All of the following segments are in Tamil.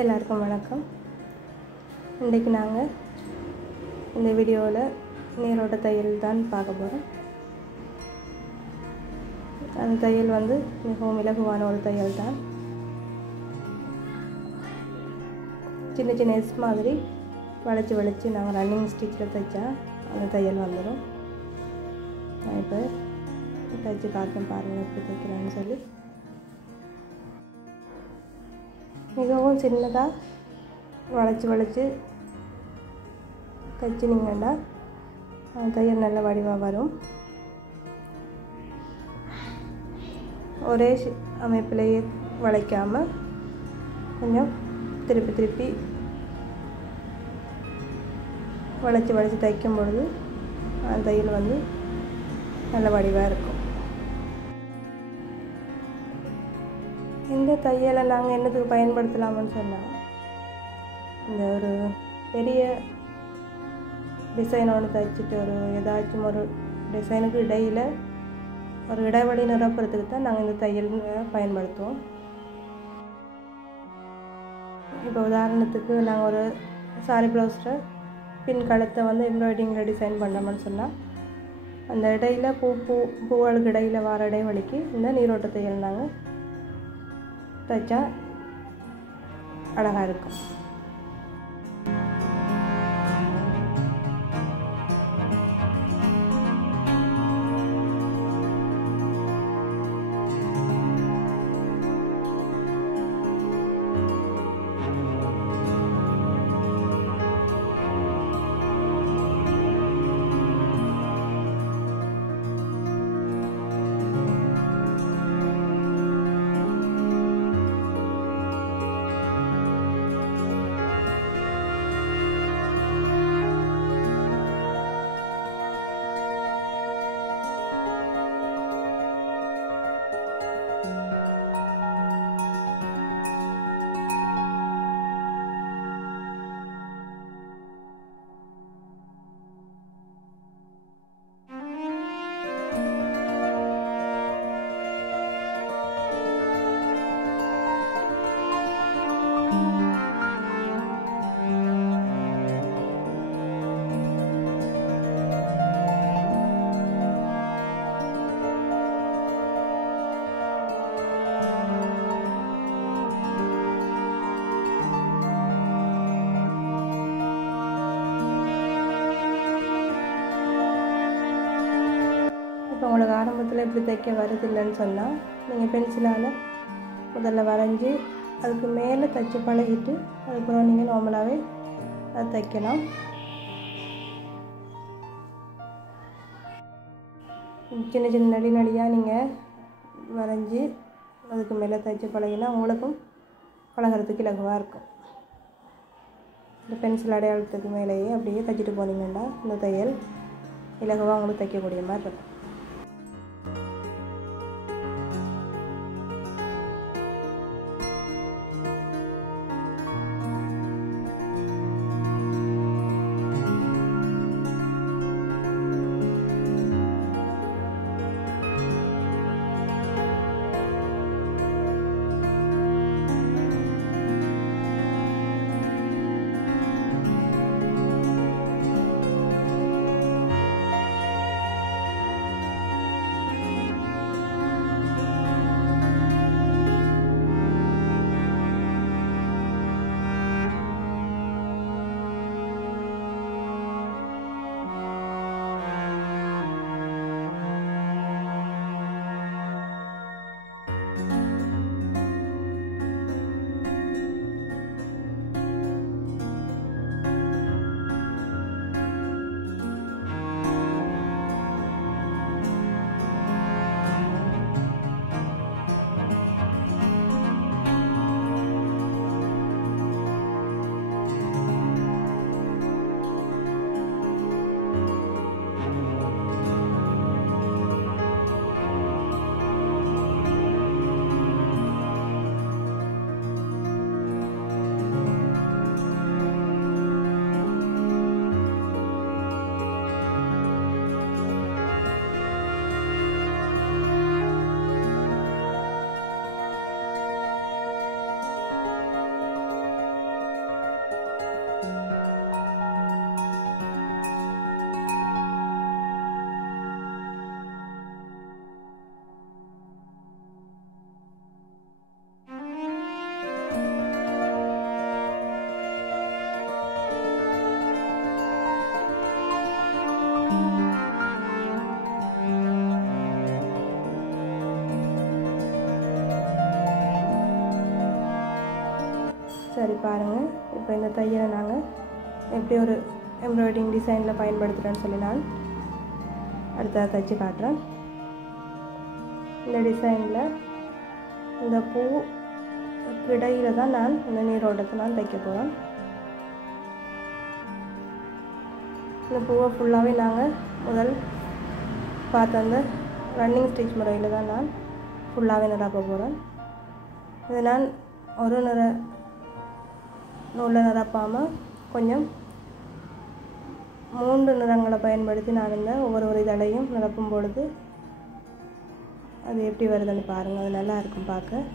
எல்லாருக்கும் வணக்கம். இன்றைக்கு நாங்கள் இந்த வீடியோவில் நீரோட்ட தையல் தான் பார்க்க போகிறோம். அந்த தையல் மிகவும் இலகுவான ஒரு தையல் தான். சின்ன சின்ன எஸ் மாதிரி வளைச்சி நாங்கள் ரன்னிங் ஸ்டிச்சில் தைச்சா அந்த தையல் வந்துடும். நான் இப்போ தைச்சி காட்டுறேன், பாருங்கள் எப்படி தைக்கிறேன்னு சொல்லி. மிகவும் சின்னதாக வளைச்சி தைச்சினீங்கன்னா தையல் நல்ல வடிவாக வரும். ஒரே அமைப்பிலேயே வளைக்காமல் கொஞ்சம் திருப்பி வளைச்சி தைக்கும் பொழுது அந்த தையல் நல்ல வடிவாக இருக்கும். இந்த தையலை நாங்கள் என்னத்துக்கு பயன்படுத்தலாம்னு சொன்னால், இந்த ஒரு பெரிய டிசைன் ஒன்று தைச்சிட்டு ஏதாச்சும் ஒரு டிசைனுக்கு இடையில் ஒரு இடைவெளி நிரப்புறதுக்கு தான் நாங்கள் இந்த தையல் பயன்படுத்துவோம். இப்போ உதாரணத்துக்கு நாங்கள் ஒரு சாரி ப்ளவுஸில் பின் கழுத்தை எம்ப்ராய்டிங்கில் டிசைன் பண்ணோம்னு சொன்னால், அந்த இடையில் பூவுகளுக்கு இடையில் வர இடைவெளிக்கு இந்த நீரோட்ட தையல் நாங்கள் தைச்சா அழகாக இருக்கும். இப்போ உங்களுக்கு ஆரம்பத்தில் எப்படி தைக்க வருதில்லைன்னு சொன்னால், நீங்கள் பென்சிலால் முதல்ல வரைஞ்சி அதுக்கு மேலே தைச்சி பழகிட்டு அதுக்கப்புறம் நீங்கள் நார்மலாகவே அதை தைக்கலாம். சின்ன நடியாக நீங்கள் வரைஞ்சி அதுக்கு மேலே தைச்சி பழகினா உங்களுக்கும் பழகிறதுக்கு இலகுவாக இருக்கும். இந்த பென்சில் அடையாளத்துக்கு மேலேயே அப்படியே தைச்சிட்டு போனீங்கன்னா இந்த தையல் இலகுவாக உங்களுக்கு தைக்கக்கூடிய மாதிரி இருக்கும். சரி பாருங்கள், இப்போ இந்த தையலை நாங்கள் எப்படி ஒரு எம்ப்ராய்டிங் டிசைனில் பயன்படுத்துகிறேன்னு சொல்லி நான் அடுத்ததாக தைச்சி காட்டுறேன். இந்த டிசைனில் இந்த பூ இடையில தான் நான் இந்த நீரோட்டத்தை நான் தைக்க போகிறேன். இந்த பூவை ஃபுல்லாகவே நாங்கள் முதல் பார்த்த அந்த ரன்னிங் ஸ்டிச் முறையில் தான் நான் ஃபுல்லாகவே நிரப்ப போகிறேன். இது நான் ஒரு நூலில் நிரப்பாமல் கொஞ்சம் 3 நிறங்களை பயன்படுத்தி நான் இந்த ஒவ்வொரு இதழையும் நிரப்பும் பொழுது அது எப்படி வருதுன்னு பாருங்கள். அது நல்லா இருக்கும் பார்க்க.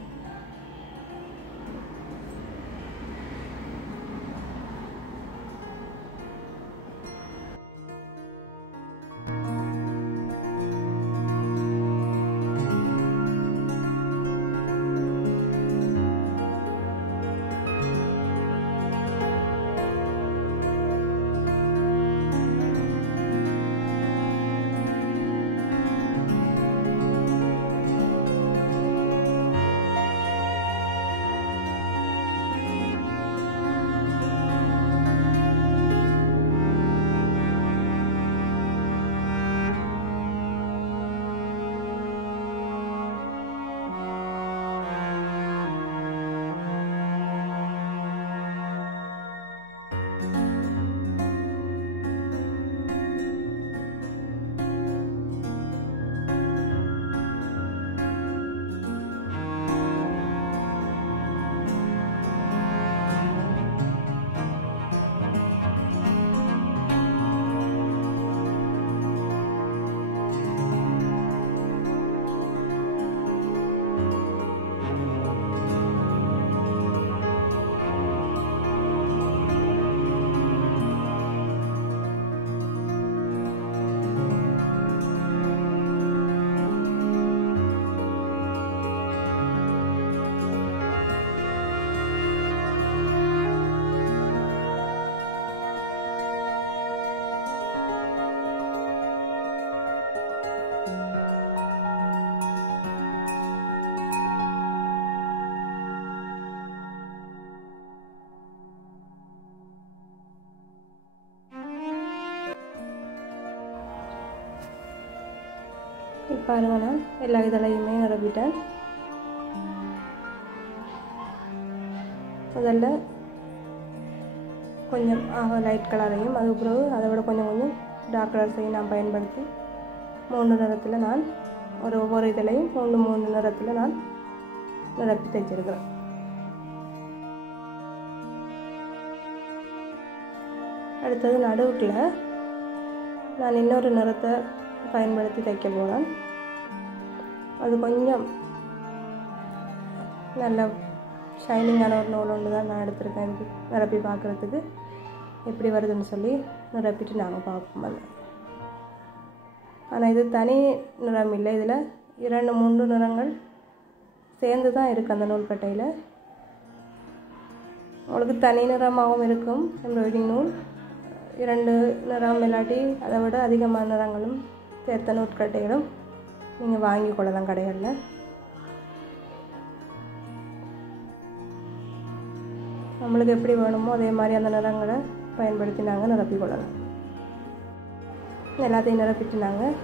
இப்போ பாருங்க, நான் எல்லா இதழையுமே நிரப்பிட்டேன். முதல்ல கொஞ்சம் லைட் கலரையும் அது பிறகு அதை விட கொஞ்சம் டார்க் கலர்ஸையும் நான் பயன்படுத்தி 3 நிறத்தில் நான் ஒவ்வொரு இதழையும் 3 நிறத்தில் நான் நிரப்பி தைச்சிருக்கிறேன். அடுத்தது நடுவுக்குள்ள நான் இன்னொரு நிறத்தை பயன்படுத்தி தைக்க போகிறேன். அது கொஞ்சம் நல்ல ஷைனிங்கான ஒரு நூல் ஒன்று தான் நான் எடுத்திருக்கேன். இது நிரப்பி பார்க்குறதுக்கு எப்படி வருதுன்னு சொல்லி நிரப்பிட்டு நாங்கள் பார்ப்போம். அது ஆனால் இது தனி நிறம் இல்லை, இதில் 2-3 நிறங்கள் சேர்ந்து தான் இருக்குது அந்த நூல்கட்டையில். உங்களுக்கு தனி நிறமாகவும் இருக்கும் எம்ப்ராய்டிங் நூல், 2 நிறம் இல்லாட்டி அதை விட அதிகமான நிறங்களும் சேர்த்த நூற்கட்டைகளும் நீங்கள் வாங்கி கொள்ளலாம் கடைகளில். நம்மளுக்கு எப்படி வேணுமோ அதே மாதிரி அந்த நிறங்களை பயன்படுத்தி நாங்கள் நிரப்பி கொள்ளலாம். எல்லாத்தையும் நிரப்பிட்டு நாங்கள்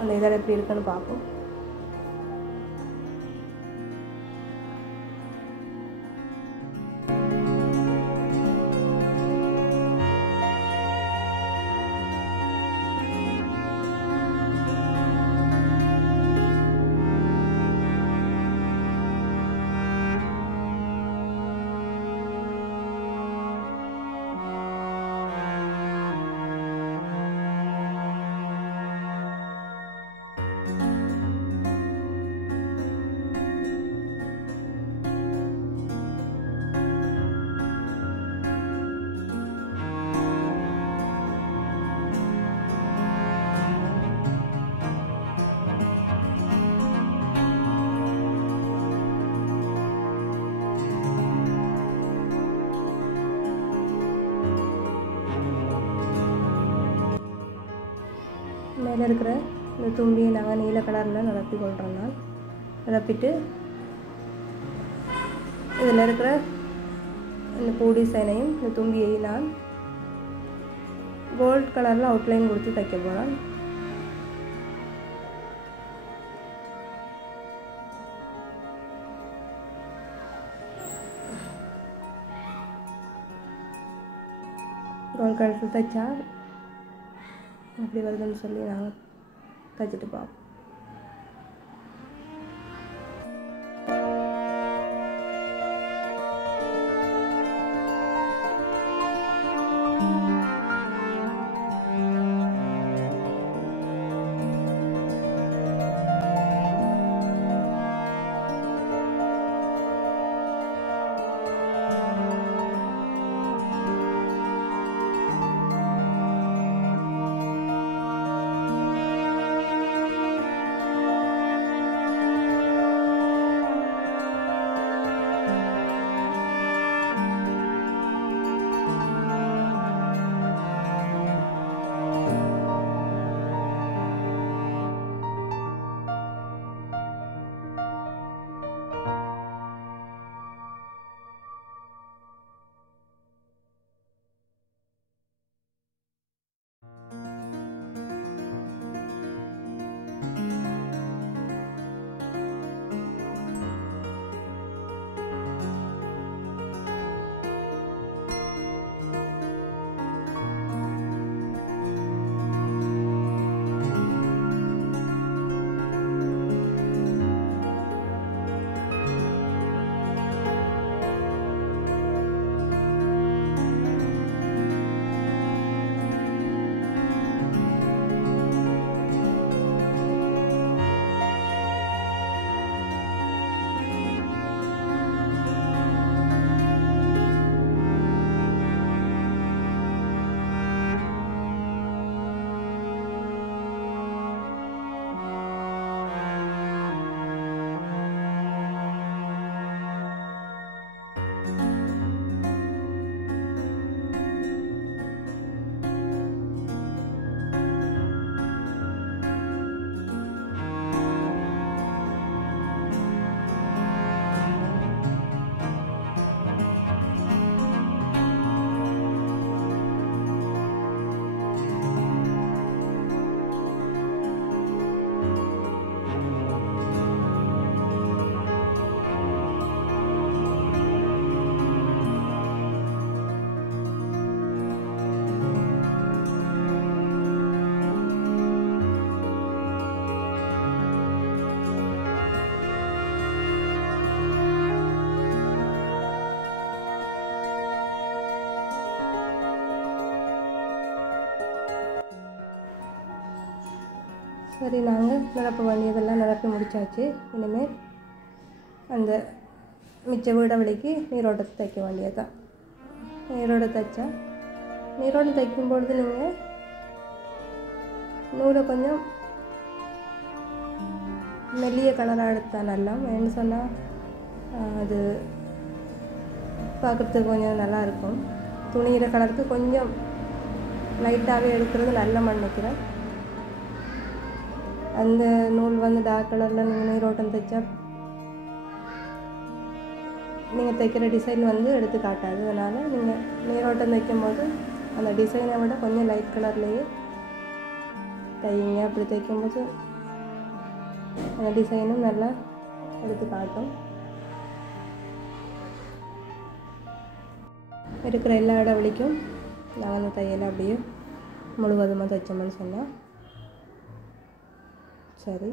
அந்த இதழ் எப்படி இருக்குன்னு பார்ப்போம். மேலே இருக்கிற இந்த தும்பியை நாங்கள் நீல கலரில் நிரப்பி கொள்கிறோம். நிரப்பிட்டு இதில் இருக்கிற இந்த பூ டிசைனையும் இந்த தும்பியையும் நான் கோல்ட் கலரில் அவுட்லைன் கொடுத்து தைக்க போகிறேன். கோல்ட் கலரில் தைச்சா எப்படி வருதுன்னு சொல்லி நாங்கள் தைச்சிட்டு பார்ப்போம். சரி, நாங்கள் நிரப்ப வேண்டியதெல்லாம் நிரப்பி முடித்தாச்சு. இனிமேல் அந்த மிச்ச வீடவெளிக்கு நீரோட்டத்தை தைக்க வேண்டியது தான். நீரோட்டம் தைச்சா நீரோட்டம் தைக்கும்பொழுது நீங்கள் நூலை கொஞ்சம் மெல்லிய கலராக எடுத்தால் நல்லா. ஏன்னு சொன்னால் அது பார்க்குறதுக்கு கொஞ்சம் நல்லாயிருக்கும். துணியில் கலருக்கு கொஞ்சம் லைட்டாகவே எடுக்கிறது நல்ல நினைக்கிறேன். அந்த நூல் வந்து டார்க் கலரில் நீங்கள் நீரோட்டம் தைச்சா நீங்கள் தைக்கிற டிசைன் வந்து எடுத்து காட்டாது. அதனால் நீங்கள் நீரோட்டம் தைக்கும் போது அந்த டிசைனை விட கொஞ்சம் லைட் கலர்லேயே தையுங்க. அப்படி தைக்கும்போது அந்த டிசைனும் நல்லா எடுத்து காட்டும். இருக்கிற எல்லா இடவெளிக்கும் நாங்கள் அந்த தையலை அப்படியே முழுவதுமாக தைச்சோம்னு சொன்னால் சரி.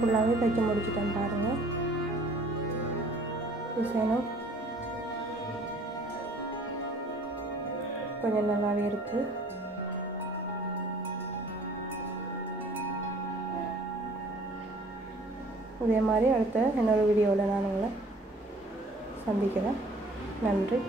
ஃபுல்லாகவே தைச்சி முடிச்சுட்டேன் பாருங்கள். டிசைனும் கொஞ்சம் நல்லாவே இருக்குது. இதே மாதிரி அடுத்த இன்னொரு வீடியோவில் நான் உங்களை சந்திக்கிறேன். நன்றி.